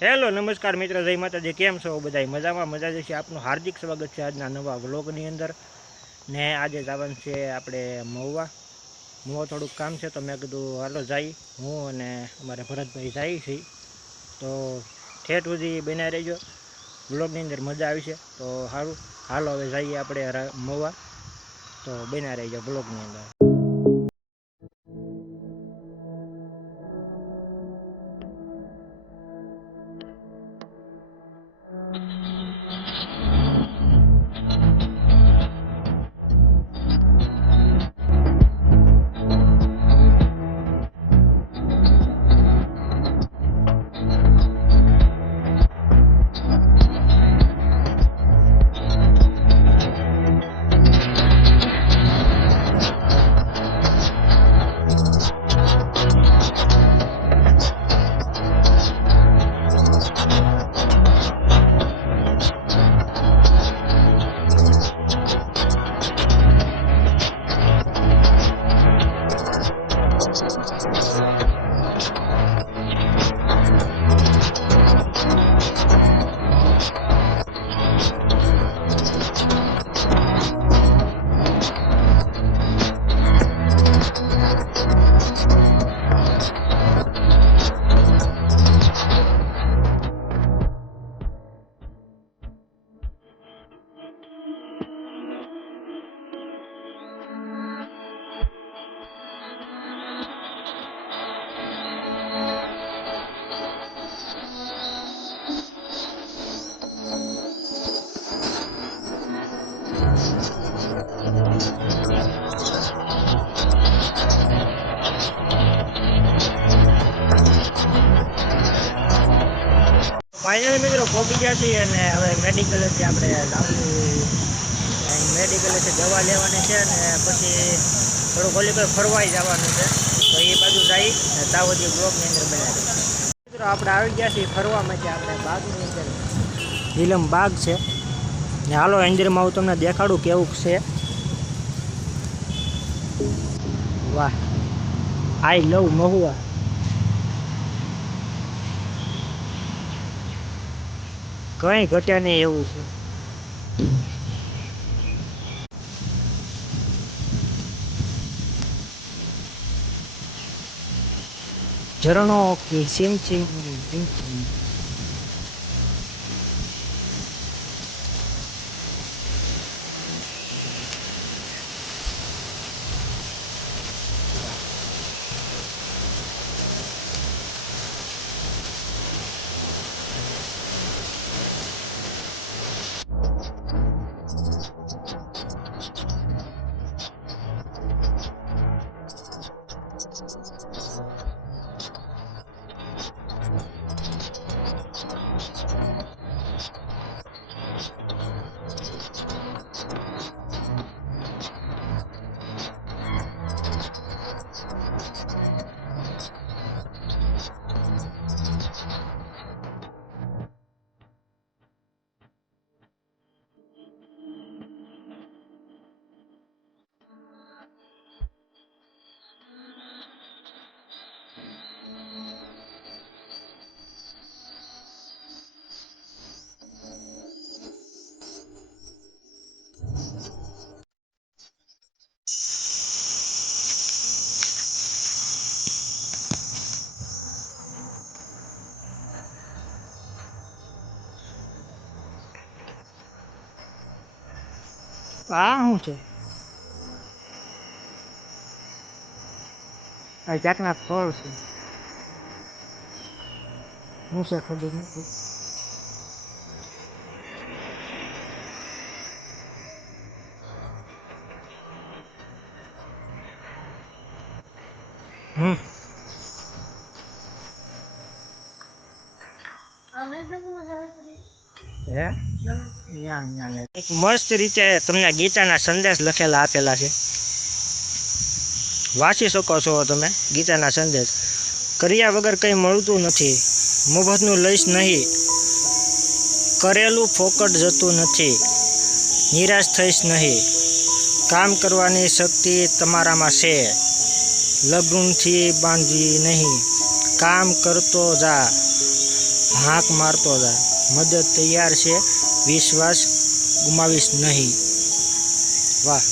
Hello નમસ્કાર મિત્ર, જય માતાજી। કેમ છો બધા? મજામાં? મજા જશે। આપનું હાર્દિક સ્વાગત છે આજના નવા વ્લોગની અંદર। ને આજે જવાનું છે આપણે મહુવા થોડુંક કામ છે, તો મેં કીધું હાલો જાય, હું અને અમારે ભરતભાઈ જાય છે। તો ઠેઠ સુધી બન્યા રહેજો, વ્લોગની અંદર મજા આવી છે। તો સારું, હાલો હવે જઈએ આપણે મહુવા, તો બન્યા રહેજો વ્લોગની અંદર। ફાઇનલી મિત્રો પહોંચી ગયા છીએ અને હવે મેડિકલેથી આપણે મેડિકલેથી દવા લેવાની છે અને પછી થોડુંક ઓલી પર ફરવાઈ જવાનું છે, તો એ બાજુ જઈ દાવોદી બ્લોકની અંદર બનાવી મિત્રો આપણે આવી ગયા છીએ ફરવા માટે। આપણે બાગની અંદર નીલમ બાગ છે ને, હાલો અંદરમાં હું તમને દેખાડું કેવું છે। વાહ, આઈ લવ મહુવા। કંઈ ઘટ્યા નહીં એવું છે। ઝરણો કે સિમ સિમ આ શું છે? આ જાતના ફળ છે, શું છે ખબર નથી। એક મસ્ત રીતે તમને ગીતાના સંદેશ લખેલા આપેલા છે, વાંચી શકો છો તમે। ગીતાના સંદેશ: કર્યા વગર કંઈ મળતું નથી, મફતનું લઈશ નહીં, કરેલું ફોકટ જતું નથી, નિરાશ થઈશ નહીં, કામ કરવાની શક્તિ તમારામાં છે, લગનથી બાંધવી નહીં, કામ કરતો જા, હાંક મારતો જાય, મદદ તૈયાર છે, વિશ્વાસ ગુમાવીશ નહીં. વાહ.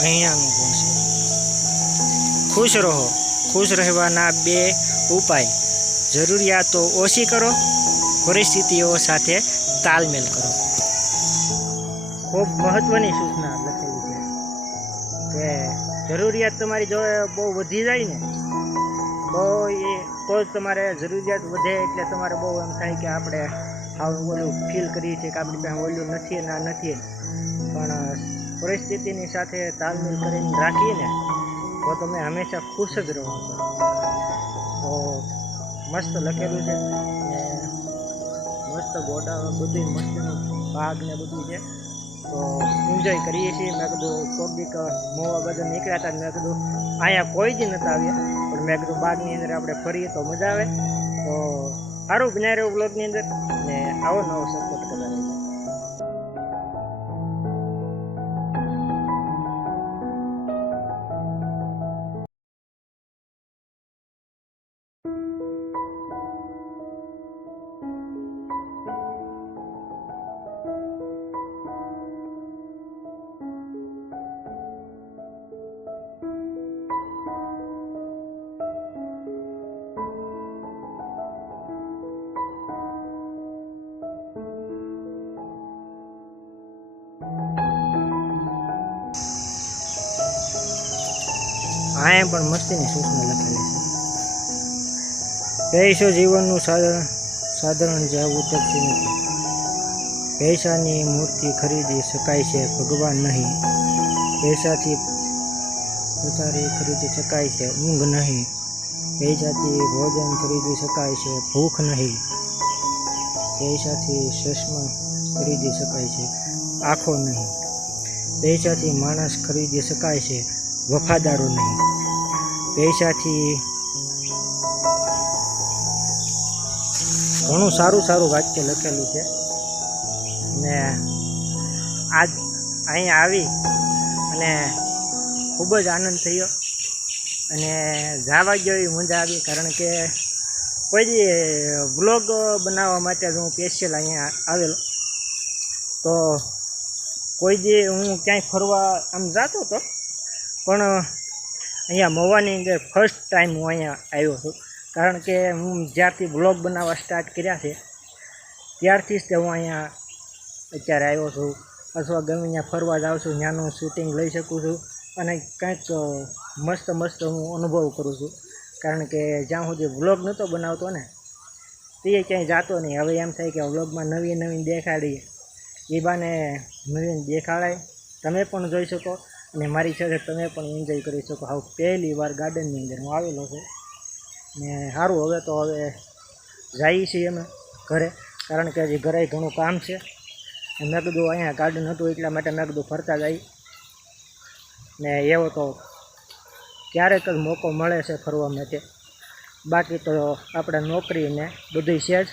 અહીંયાનું ગુણ છે. ખુશ રહો. ખુશ રહેવાના 2 ઉપાય: જરૂરિયાતો ઓછી કરો, પરિસ્થિતિઓ સાથે તાલમેલ કરો. ખૂબ મહત્વની સૂચના લખેલી છે કે જરૂરિયાત તમારી જો બહુ વધી જાય ને તો જ તમારે જરૂરિયાત વધે એટલે તમારે બહુ એમ થાય કે આપણે ઓલું ફીલ કરીએ છીએ કે આપણી પાસે ઓલું નથી ના નથી. પણ પરિસ્થિતિની સાથે તાલમેલ કરીને રાખીએ ને તો તમે હંમેશા ખુશ જ રહો છો. તો મસ્ત લખેલું છે ને મસ્ત ગોડા બધું મસ્તનું ભાગ ને બધું છે. તો એન્જોય કરીએ છીએ. મેં કીધું કોઈક મોવા બધું નીકળ્યા હતા. મેં કીધું અહીંયા કોઈ જ નહોતા આવ્યા, પણ મેં કીધું બાગની અંદર આપણે ફરીએ તો મજા આવે. તો સારું બન્યા રહ્યો બ્લોગની અંદર ને આવો નવો સપોર્ટ કરતા રહેજો. અહીંયા પણ મસ્તીની સૂચના લખેલી છે. પૈસો જીવનનું સાધારણ જવું ટકતું નથી. પૈસાની મૂર્તિ ખરીદી શકાય છે, ભગવાન નહીં. પૈસાથી પથારી ખરીદી શકાય છે, ઊંઘ નહીં. પૈસાથી ભોજન ખરીદી શકાય છે, ભૂખ નહીં. પૈસાથી ચશ્મા ખરીદી શકાય છે, આંખો નહીં. પૈસાથી માણસ ખરીદી શકાય છે, વફાદારો નહીં. પૈસાથી ઘણું સારું વાક્ય લખેલું છે. ને આજ અહીંયા આવી અને ખૂબ જ આનંદ થયો અને જવા ગયો એવી મજા આવી. કારણ કે કોઈ વ્લોગ બનાવવા માટે હું સ્પેશિયલ અહીંયા આવેલો. તો કોઈ હું ક્યાંય ફરવા આમ જતો હતો, પણ અહીંયા મહુવાની અંદર ફર્સ્ટ ટાઈમ હું અહીંયા આવ્યો છું. કારણ કે હું જ્યારથી બ્લોગ બનાવવા સ્ટાર્ટ કર્યા છે ત્યારથી જ તે હું અહીંયા અત્યારે આવ્યો છું. અથવા ગમે ત્યાં ફરવા જાઉં છું, ત્યાંનું શૂટિંગ લઈ શકું છું અને કંઈક મસ્ત હું અનુભવ કરું છું. કારણ કે જ્યાં સુધી વ્લોગ નહોતો બનાવતો ને તે ક્યાંય જાતો નહીં. હવે એમ થાય કે વ્લોગમાં નવીન દેખાડીએ, એ બાને નવીન દેખાડાય, તમે પણ જોઈ શકો અને મારી સાથે તમે પણ એન્જોય કરી શકો. હવે પહેલી વાર ગાર્ડનની અંદર હું આવેલો છું ને સારું. હવે જઈએ છીએ અમે ઘરે, કારણ કે હજી ઘરે ઘણું કામ છે. મેં કીધું અહીંયા ગાર્ડન હતું એટલા માટે મેં કીધું ફરતા જઈ ને એવો તો ક્યારેક જ મોકો મળે છે ફરવા માટે. બાકી તો આપણે નોકરીને બધું છે જ.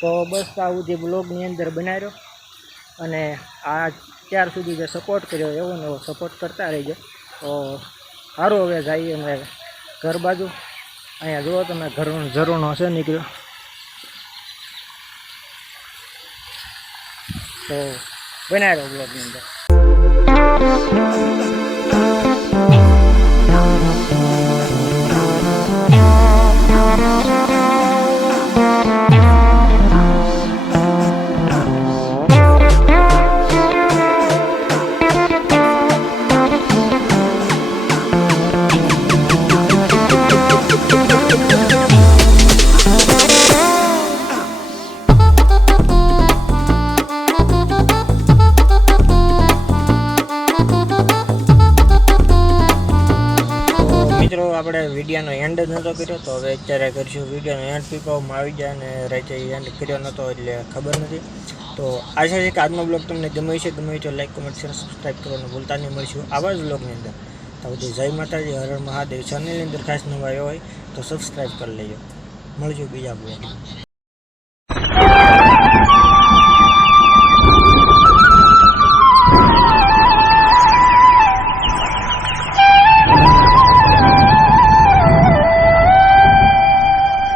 તો બસ આ સુધી બ્લોગની અંદર બનાવ્યો અને આ ત્યાર સુધી જે સપોર્ટ કર્યો એવો ને એવો સપોર્ટ કરતા રહીજો. તો સારું, હવે જઈએ અમે ઘર બાજુ. અહીંયા જુઓ તમે ઝરણો છે નીકળ્યો. તો બનાવ્યો બ્લોગની અંદર. મિત્રો આપણે વિડીયોનો એન્ડ જ નહોતો કર્યો, તો હવે અત્યારે કરીશું. વિડીયોનો એન્ડ પીપવામાં આવી જાય અને રાતે એન્ડ કર્યો નહોતો એટલે ખબર નથી. તો આશા છે કે આજનો બ્લોગ તમને ગમે છે તો લાઈક, કમેન્ટ, શેર, સબસ્ક્રાઈબ કરવાનું ભૂલતા નહીં. મળીશું આવા જ બ્લોગની અંદર. તો બધું જય માતાજી, હર હર મહાદેવ. ચેનલની અંદર ખાસ નવા આવ્યો હોય તો સબસ્ક્રાઈબ કરી લેજો. મળજો બીજા બ્લોગ.